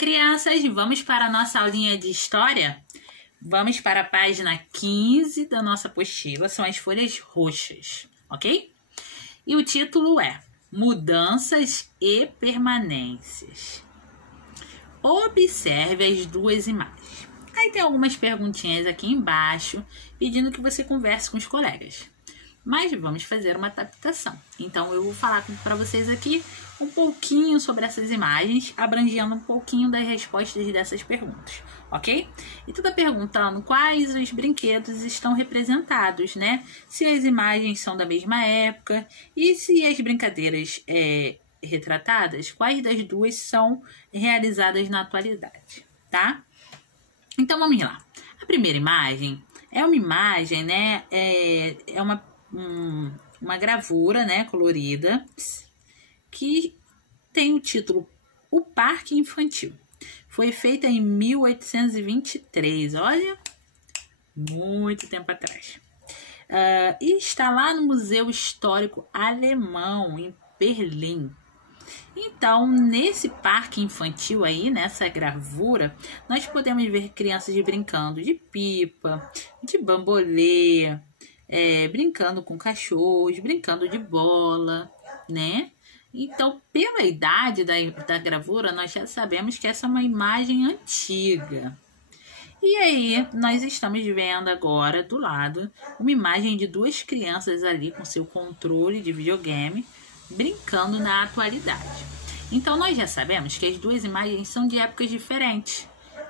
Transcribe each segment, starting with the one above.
crianças, vamos para a nossa aulinha de história? Vamos para a página 15 da nossa apostila, são as folhas roxas, ok? E o título é Mudanças e Permanências. Observe as duas imagens. Aí tem algumas perguntinhas aqui embaixo, pedindo que você converse com os colegas. Mas vamos fazer uma adaptação. Então, eu vou falar para vocês aqui um pouquinho sobre essas imagens, abrangendo um pouquinho das respostas dessas perguntas, ok? E tu tá perguntando quais os brinquedos estão representados, né? Se as imagens são da mesma época e se as brincadeiras retratadas, quais das duas são realizadas na atualidade, tá? Então, vamos lá. A primeira imagem é uma imagem, né? É uma gravura, né, colorida, que tem o título O Parque Infantil. Foi feita em 1823, olha, muito tempo atrás. E está lá no Museu Histórico Alemão, em Berlim. Então, nesse parque infantil aí, nessa gravura, nós podemos ver crianças brincando de pipa, de bambolê, brincando com cachorros, brincando de bola, né? Então, pela idade da gravura, nós já sabemos que essa é uma imagem antiga. E aí, nós estamos vendo agora, do lado, uma imagem de duas crianças ali com seu controle de videogame, brincando na atualidade. Então, nós já sabemos que as duas imagens são de épocas diferentes.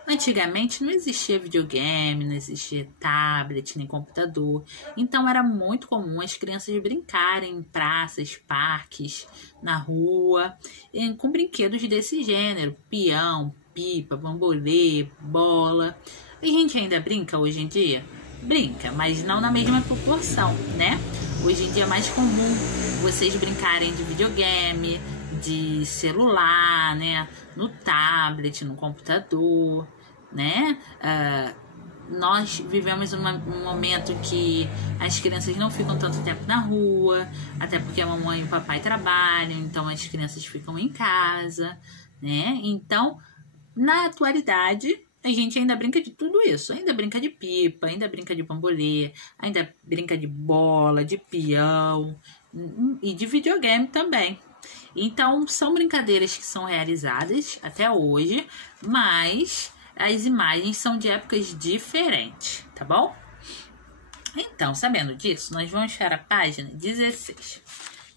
Antigamente não existia videogame, não existia tablet, nem computador. Então era muito comum as crianças brincarem em praças, parques, na rua, com brinquedos desse gênero. Peão, pipa, bambolê, bola. A gente ainda brinca hoje em dia? Brinca, mas não na mesma proporção, né? Hoje em dia é mais comum vocês brincarem de videogame, de celular, né? No tablet, no computador, né? Nós vivemos um momento que as crianças não ficam tanto tempo na rua, até porque a mamãe e o papai trabalham, então as crianças ficam em casa, né? Então, na atualidade, a gente ainda brinca de tudo isso. Ainda brinca de pipa, ainda brinca de bambolê, ainda brinca de bola, de peão e de videogame também. Então, são brincadeiras que são realizadas até hoje, mas as imagens são de épocas diferentes, tá bom? Então, sabendo disso, nós vamos para a página 16.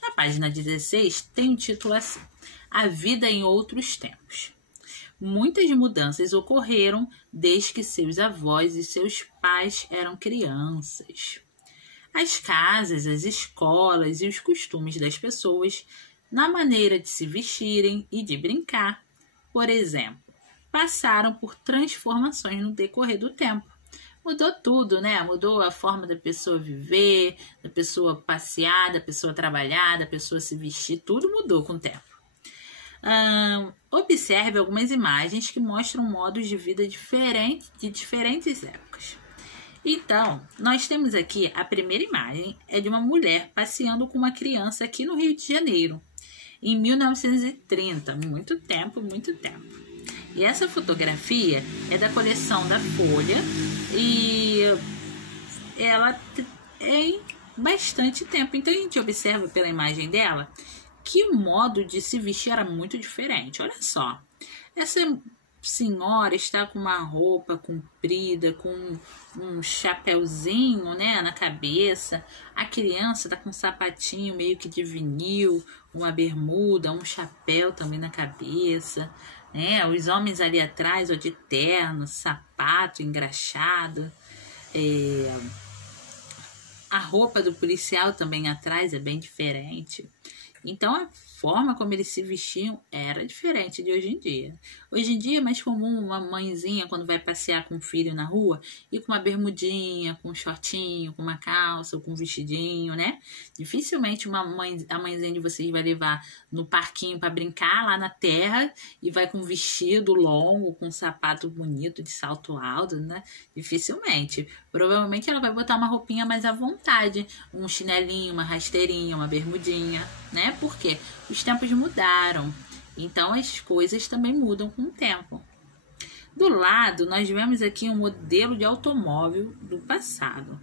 Na página 16 tem um título assim: A Vida em Outros Tempos. Muitas mudanças ocorreram desde que seus avós e seus pais eram crianças. As casas, as escolas e os costumes das pessoas na maneira de se vestirem e de brincar, por exemplo, passaram por transformações no decorrer do tempo. Mudou tudo, né? Mudou a forma da pessoa viver, da pessoa passear, da pessoa trabalhar, da pessoa se vestir, tudo mudou com o tempo. Observe algumas imagens que mostram modos de vida diferentes de diferentes épocas. Então, nós temos aqui a primeira imagem, é de uma mulher passeando com uma criança aqui no Rio de Janeiro, em 1930, muito tempo. E essa fotografia é da coleção da Folha e ela tem bastante tempo. Então, a gente observa pela imagem dela que o modo de se vestir era muito diferente. Olha só, essa senhora está com uma roupa comprida, com um chapéuzinho, né, na cabeça. A criança está com um sapatinho meio que de vinil, uma bermuda, um chapéu também na cabeça, né? Os homens ali atrás, ó, de terno, sapato engraxado. A roupa do policial também atrás é bem diferente. Então, a forma como eles se vestiam era diferente de hoje em dia. Hoje em dia é mais comum uma mãezinha, quando vai passear com o filho na rua, ir com uma bermudinha, com um shortinho, com uma calça ou com um vestidinho, né? Dificilmente a mãezinha de vocês vai levar no parquinho para brincar lá na terra e vai com um vestido longo, com um sapato bonito de salto alto, né? Dificilmente. Provavelmente ela vai botar uma roupinha mais à vontade, um chinelinho, uma rasteirinha, uma bermudinha, né? Porque os tempos mudaram. Então as coisas também mudam com o tempo. Do lado, nós vemos aqui um modelo de automóvel do passado,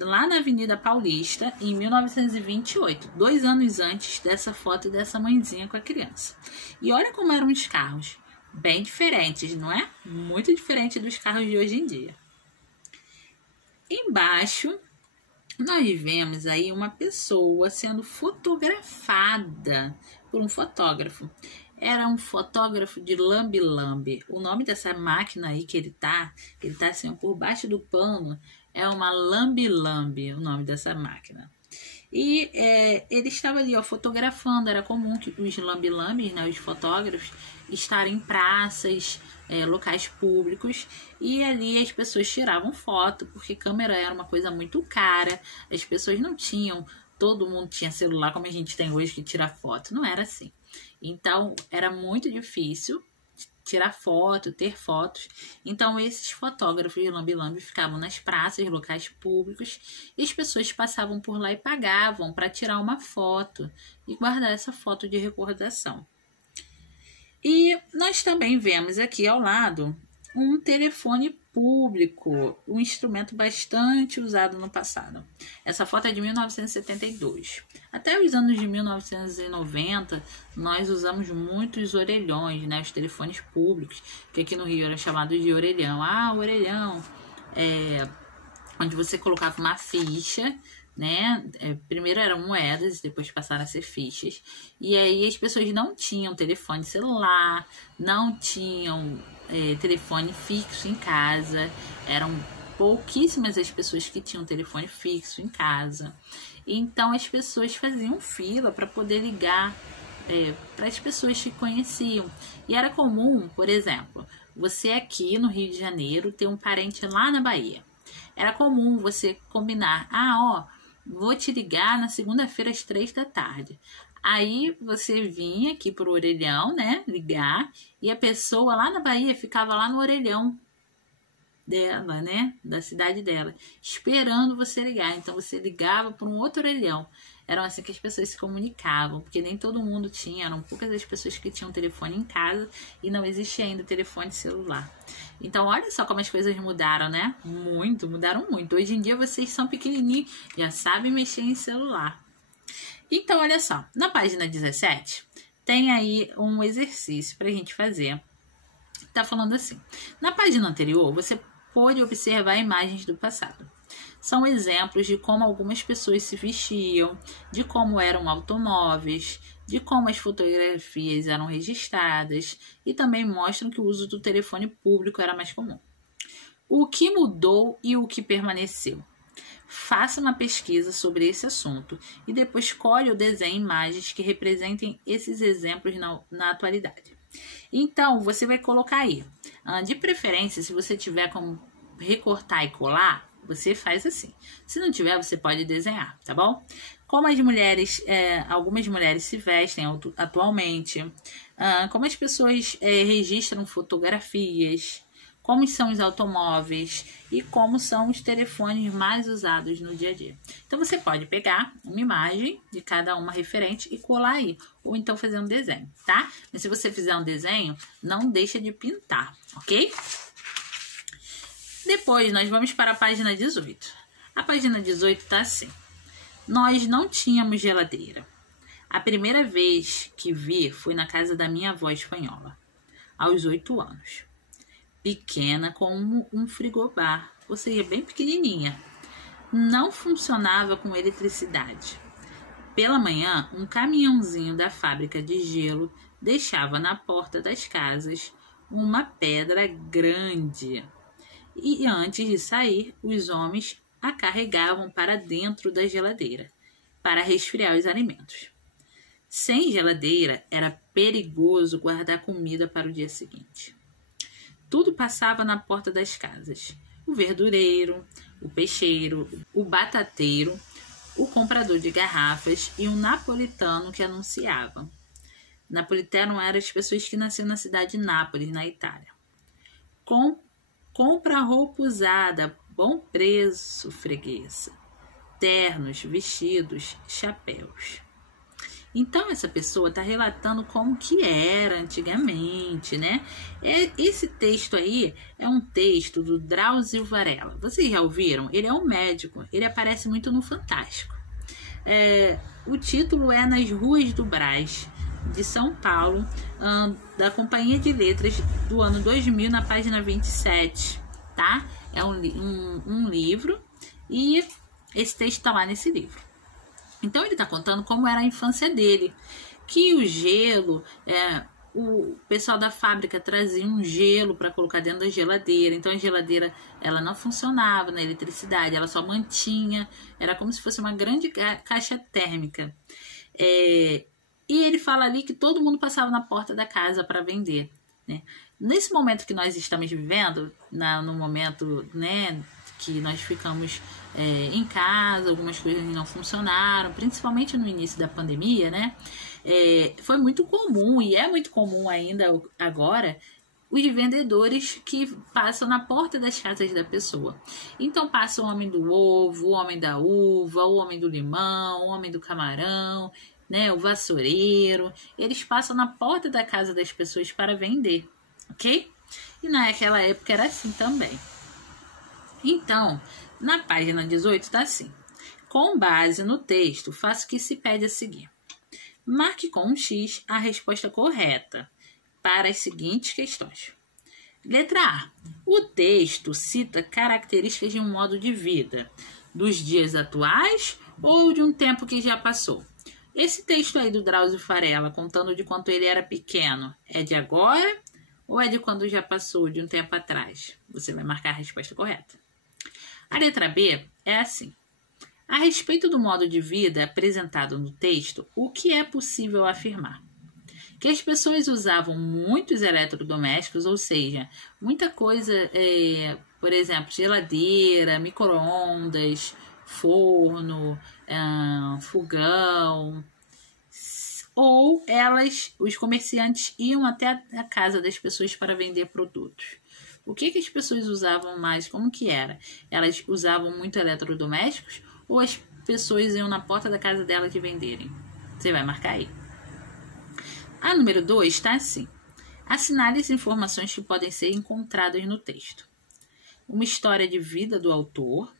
lá na Avenida Paulista, em 1928, 2 anos antes dessa foto dessa mãezinha com a criança. E olha como eram os carros, bem diferentes, não é? Muito diferente dos carros de hoje em dia. Embaixo, nós vemos aí uma pessoa sendo fotografada por um fotógrafo. Era um fotógrafo de lambe-lambe. O nome dessa máquina aí que ele tá assim por baixo do pano, é uma lambe-lambe, o nome dessa máquina. E ele estava ali, ó, fotografando. Era comum que os lambe-lambes, né, os fotógrafos, estarem em praças, locais públicos, e ali as pessoas tiravam foto, porque câmera era uma coisa muito cara, as pessoas não tinham, todo mundo tinha celular como a gente tem hoje que tira foto, não era assim. Então, era muito difícil tirar foto, ter fotos. Então, esses fotógrafos de lambe-lambe ficavam nas praças, locais públicos, e as pessoas passavam por lá e pagavam para tirar uma foto e guardar essa foto de recordação. E nós também vemos aqui ao lado um telefone público, um instrumento bastante usado no passado. Essa foto é de 1972. Até os anos de 1990, nós usamos muitos orelhões, né? Os telefones públicos, que aqui no Rio era chamado de orelhão. Ah, o orelhão onde você colocava uma ficha, né? Primeiro eram moedas, depois passaram a ser fichas. E aí as pessoas não tinham telefone celular, não tinham telefone fixo em casa. Eram pouquíssimas as pessoas que tinham telefone fixo em casa. Então as pessoas faziam fila para poder ligar para as pessoas que conheciam. E era comum, por exemplo, você aqui no Rio de Janeiro ter um parente lá na Bahia. Era comum você combinar, vou te ligar na segunda-feira às 3 da tarde. Aí você vinha aqui pro orelhão, né, ligar, e a pessoa lá na Bahia ficava lá no orelhão dela, né, da cidade dela, esperando você ligar. Então você ligava por um outro orelhão. Eram assim que as pessoas se comunicavam, porque nem todo mundo tinha, eram poucas as pessoas que tinham telefone em casa e não existia ainda telefone celular. Então olha só como as coisas mudaram, né? Mudaram muito. Hoje em dia vocês são pequenininhos, já sabem mexer em celular. Então olha só, na página 17 tem aí um exercício para a gente fazer. Tá falando assim, na página anterior você pôde observar imagens do passado. São exemplos de como algumas pessoas se vestiam, de como eram automóveis, de como as fotografias eram registradas e também mostram que o uso do telefone público era mais comum. O que mudou e o que permaneceu? Faça uma pesquisa sobre esse assunto e depois escolhe ou desenhe imagens que representem esses exemplos na atualidade. Então, você vai colocar aí, de preferência, se você tiver como recortar e colar, você faz assim. Se não tiver, você pode desenhar, tá bom? Como as mulheres, algumas mulheres se vestem atualmente, como as pessoas registram fotografias, como são os automóveis e como são os telefones mais usados no dia a dia. Então, você pode pegar uma imagem de cada uma referente e colar aí, ou então fazer um desenho, tá? Mas se você fizer um desenho, não deixa de pintar, ok? Depois, nós vamos para a página 18. A página 18 está assim. Nós não tínhamos geladeira. A primeira vez que vi foi na casa da minha avó espanhola, aos 8 anos. Pequena como um frigobar, ou seja, bem pequenininha. Não funcionava com eletricidade. Pela manhã, um caminhãozinho da fábrica de gelo deixava na porta das casas uma pedra grande. E antes de sair, os homens a carregavam para dentro da geladeira, para resfriar os alimentos. Sem geladeira, era perigoso guardar comida para o dia seguinte. Tudo passava na porta das casas. O verdureiro, o peixeiro, o batateiro, o comprador de garrafas e um napolitano que anunciava. Napolitano eram as pessoas que nasciam na cidade de Nápoles, na Itália. Compra roupa usada, bom preço, freguesa. Ternos, vestidos, chapéus. Então, essa pessoa está relatando como que era antigamente, né? Esse texto aí é um texto do Drauzio Varela. Vocês já ouviram? Ele é um médico, ele aparece muito no Fantástico. O título é Nas Ruas do Brás, de São Paulo, da Companhia de Letras do ano 2000, na página 27, tá? É um livro e esse texto está lá nesse livro. Então ele está contando como era a infância dele, que o gelo, o pessoal da fábrica trazia um gelo para colocar dentro da geladeira, então a geladeira ela não funcionava na eletricidade, ela só mantinha, era como se fosse uma grande caixa térmica. E ele fala ali que todo mundo passava na porta da casa para vender, né? Nesse momento que nós estamos vivendo, no momento, né, que nós ficamos em casa, algumas coisas não funcionaram, principalmente no início da pandemia, né? Foi muito comum, e é muito comum ainda agora, os vendedores que passam na porta das casas da pessoa. Então passa o homem do ovo, o homem da uva, o homem do limão, o homem do camarão, né, o vassoureiro. Eles passam na porta da casa das pessoas para vender, ok? E naquela época era assim também. Então, na página 18 está assim: com base no texto, faça o que se pede a seguir. Marque com um X a resposta correta para as seguintes questões. Letra A. O texto cita características de um modo de vida dos dias atuais ou de um tempo que já passou. Esse texto aí do Drauzio Varela, contando de quanto ele era pequeno, é de agora ou é de quando já passou, de um tempo atrás? Você vai marcar a resposta correta. A letra B é assim: a respeito do modo de vida apresentado no texto, o que é possível afirmar? Que as pessoas usavam muitos eletrodomésticos, ou seja, muita coisa, por exemplo, geladeira, micro-ondas, forno, fogão, ou os comerciantes iam até a casa das pessoas para vender produtos. O que as pessoas usavam mais? Como que era? Elas usavam muito eletrodomésticos ou as pessoas iam na porta da casa delas de venderem? Você vai marcar aí. A número 2 está assim: assinale as informações que podem ser encontradas no texto. Uma história de vida do autor,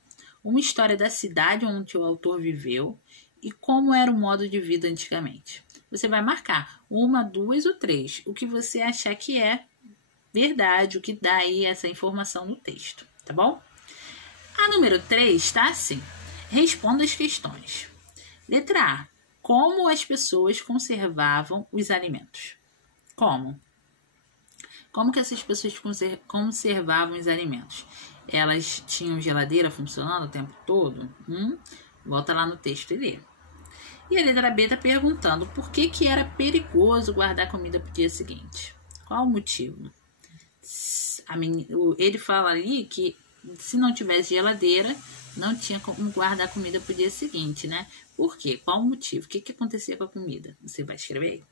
uma história da cidade onde o autor viveu e como era o modo de vida antigamente. Você vai marcar 1, 2 ou 3, o que você achar que é verdade, o que dá aí essa informação no texto, tá bom? A número 3 está assim: responda as questões. Letra A. Como as pessoas conservavam os alimentos? Como? Como que essas pessoas conservavam os alimentos? Elas tinham geladeira funcionando o tempo todo? Volta lá no texto e lê. E a letra B está perguntando por que era perigoso guardar comida para o dia seguinte. Qual o motivo? Ele fala ali que se não tivesse geladeira, não tinha como guardar comida para o dia seguinte, né? Por quê? Qual o motivo? O que acontecia com a comida? Você vai escrever aí.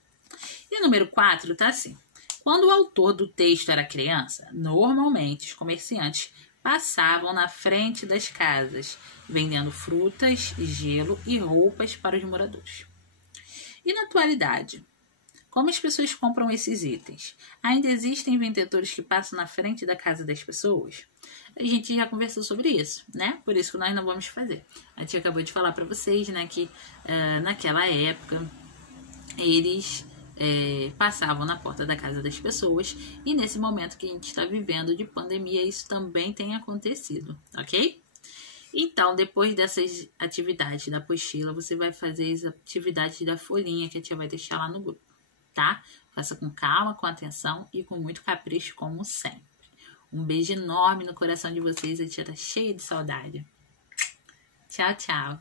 E o número 4 tá assim: quando o autor do texto era criança, normalmente os comerciantes passavam na frente das casas, vendendo frutas, gelo e roupas para os moradores. E na atualidade, como as pessoas compram esses itens? Ainda existem vendedores que passam na frente da casa das pessoas? A gente já conversou sobre isso, né? Por isso que nós não vamos fazer. A gente acabou de falar para vocês, né, que naquela época eles passavam na porta da casa das pessoas, e nesse momento que a gente está vivendo de pandemia, isso também tem acontecido, ok? Então, depois dessas atividades da apostila, você vai fazer as atividades da folhinha que a tia vai deixar lá no grupo, tá? Faça com calma, com atenção e com muito capricho, como sempre. Um beijo enorme no coração de vocês, a tia tá cheia de saudade. Tchau, tchau.